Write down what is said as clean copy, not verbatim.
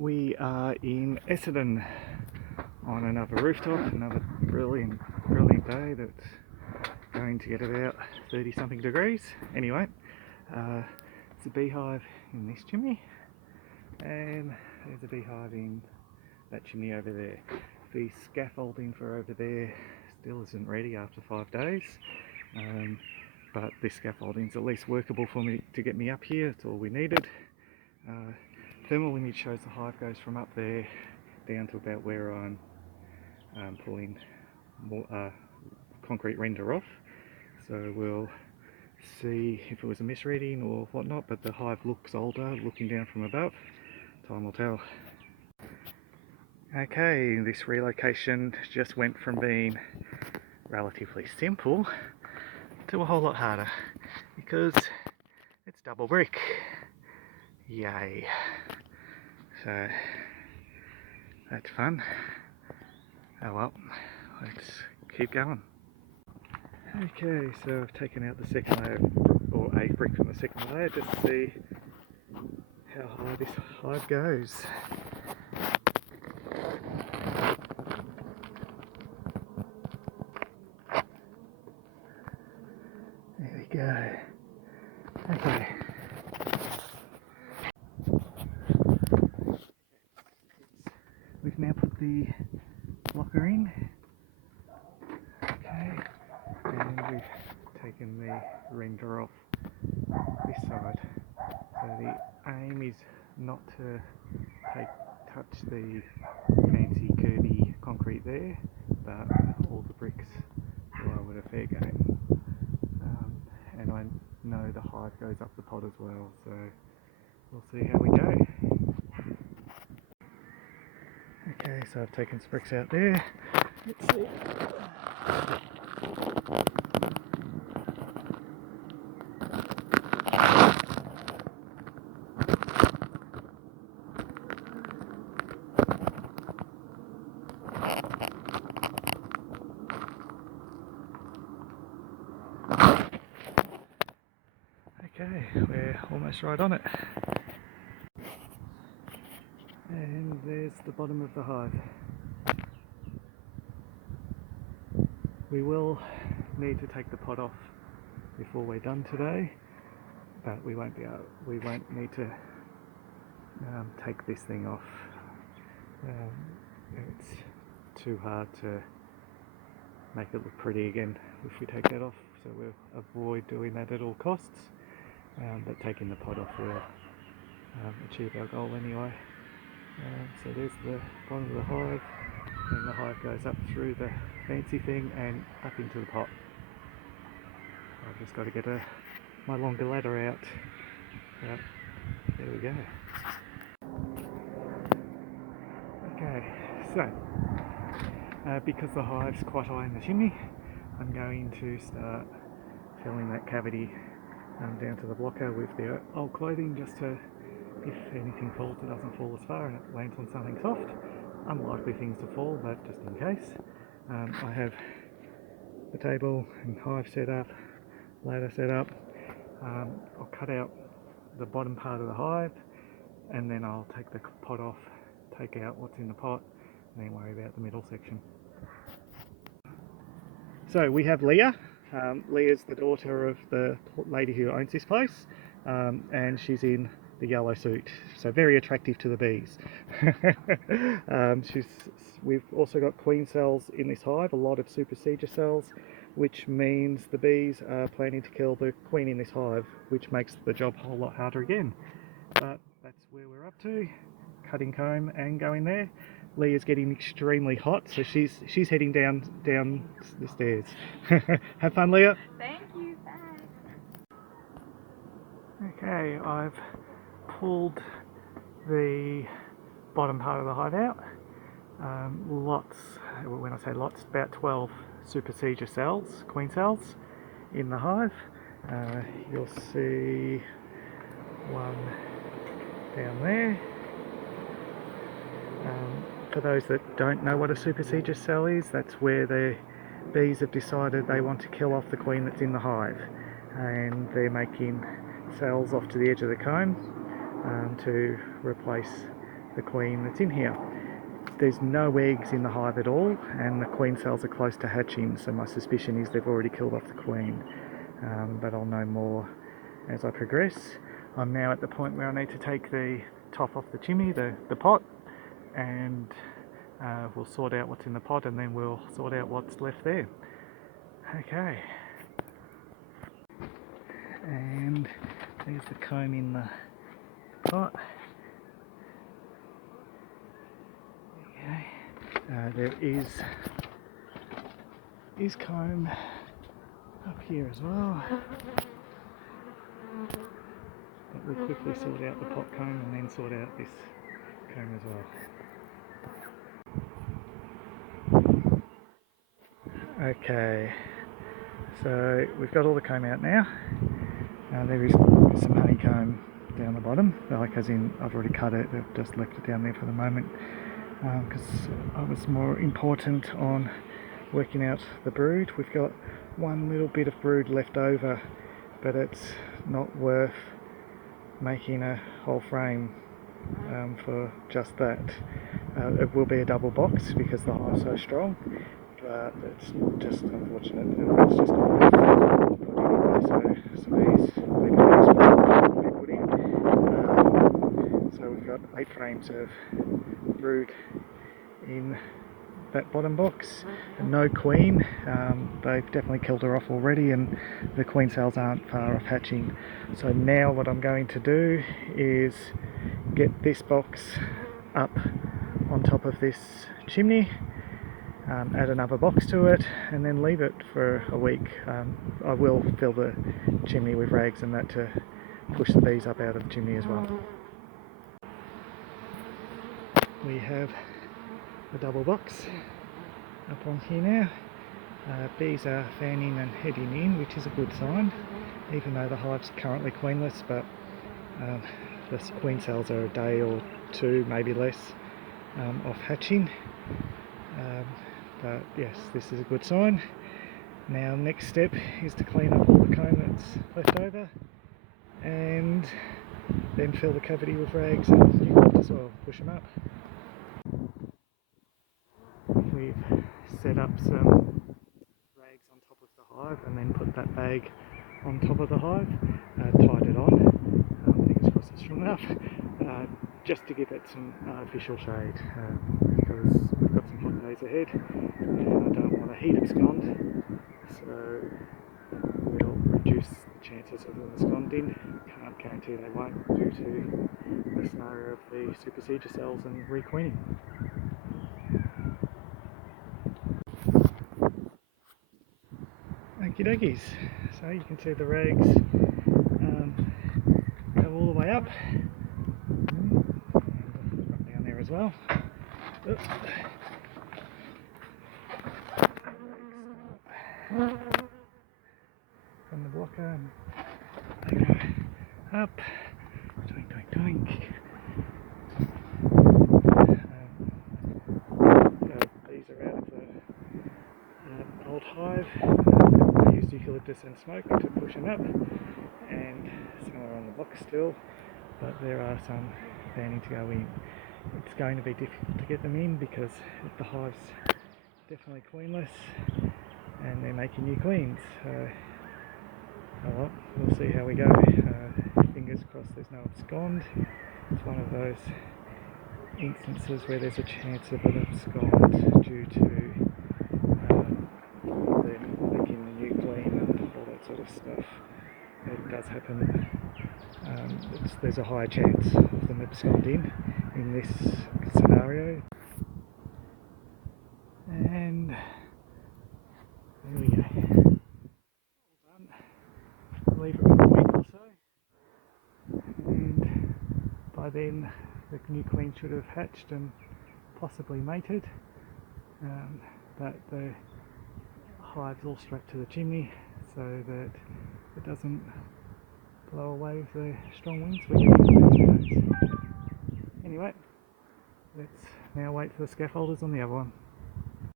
We are in Essendon on another rooftop, another brilliant day that's going to get about 30 something degrees. Anyway, it's a beehive in this chimney, and there's a beehive in that chimney over there. The scaffolding for over there still isn't ready after 5 days, but this scaffolding's at least workable for me to get me up here. It's all we needed. Thermal image shows the hive goes from up there down to about where I'm pulling more, concrete render off. So we'll see if it was a misreading or whatnot, but the hive looks older looking down from above. Time will tell. Okay, this relocation just went from being relatively simple to a whole lot harder because it's double brick. Yay. So that's fun. Oh well, let's keep going. Okay, so I've taken out the second layer, or a brick from the second layer, just to see how high this hive goes. There we go. Okay. We've now put the blocker in. Okay. And we've taken the render off this side. So the aim is not to touch the fancy curvy concrete there, but all the bricks below at a fair game. And I know the hive goes up the pot as well, so we'll see how we go. Okay, so I've taken some bricks out there. Let's see. Okay, we're almost right on it. And there's the bottom of the hive. We will need to take the pot off before we're done today, but we won't need to take this thing off. It's too hard to make it look pretty again if we take that off, so we'll avoid doing that at all costs. But taking the pot off will achieve our goal anyway. So there's the bottom of the hive, and the hive goes up through the fancy thing and up into the pot. I've just got to get my longer ladder out. There we go. Okay, so because the hive's quite high in the chimney, I'm going to start filling that cavity down to the blocker with the old clothing, just to, if anything falls, it doesn't fall as far and it lands on something soft. Unlikely things to fall, but just in case. I have the table and hive set up, ladder set up. I'll cut out the bottom part of the hive, and then I'll take the pot off, take out what's in the pot, and then worry about the middle section. So we have Leah. Leah's the daughter of the lady who owns this place, and she's in the yellow suit, so very attractive to the bees. We've also got queen cells in this hive, a lot of super Seizure cells, which means the bees are planning to kill the queen in this hive, which makes the job a whole lot harder again. But that's where we're up to, cutting comb and going there. Leah's getting extremely hot, so she's heading down the stairs. Have fun, Leah. Thank you. Bye. Okay, I've pulled the bottom part of the hive out. Lots, when I say lots, about 12 super Seizure cells, queen cells, in the hive. You'll see one down there. For those that don't know what a super Seizure cell is, that's where the bees have decided they want to kill off the queen that's in the hive, and they're making cells off to the edge of the comb to replace the queen that's in here. There's no eggs in the hive at all, and the queen cells are close to hatching, so my suspicion is they've already killed off the queen, but I'll know more as I progress. I'm now at the point where I need to take the top off the chimney, the pot, and we'll sort out what's in the pot, and then we'll sort out what's left there. Okay, and there's the comb in the pot. Okay. There is comb up here as well, but we'll quickly sort out the pot comb and then sort out this comb as well. Okay, so we've got all the comb out now. There is some honeycomb down the bottom, like as in I've already cut it, I've just left it down there for the moment, because I was more important on working out the brood. We've got one little bit of brood left over, but it's not worth making a whole frame for just that. It will be a double box because the hive's so strong, but it's just unfortunate that it's just not enough. So these will be put in. So we've got 8 frames of brood in that bottom box. No queen. They've definitely killed her off already, and the queen cells aren't far off hatching. So now what I'm going to do is get this box up on top of this chimney, add another box to it, and then leave it for a week. I will fill the chimney with rags and that to push the bees up out of the chimney as well. We have a double box up on here now. Bees are fanning and heading in, which is a good sign, even though the hive's currently queenless, but the queen cells are a day or two, maybe less, off hatching. But yes, this is a good sign. Now next step is to clean up all the comb that's left over, and then fill the cavity with rags and new combs as well, push them up. We've set up some rags on top of the hive and then put that bag on top of the hive, tied it on, fingers crossed it's strong enough, just to give it some artificial shade, because we've got some hot days ahead and I don't want a heat abscond, so we'll reduce the chances of them absconding. Can't guarantee they won't due to the scenario of the super Seizure cells and requeening. Okie dokies, so you can see the rags go all the way up, and down there as well. Oops. From the blocker, they go up, doink doink doink. These are out of the old hive. I used eucalyptus and smoke to push them up, and some are on the box still, but there are some fanning to go in. It's going to be difficult to get them in because the hive's definitely queenless and they're making new queens. Oh well, we'll see how we go. Fingers crossed there's no abscond. It's one of those instances where there's a chance of an abscond due to them making a new queen and all that sort of stuff. It does happen. There's a higher chance of them absconding in this scenario. And there we go. All done. Leave it for a week or so, and by then the new queen should have hatched and possibly mated, but the hive's all strapped to the chimney so that it doesn't blow away with the strong winds we're getting. Anyway, let's now wait for the scaffolders on the other one.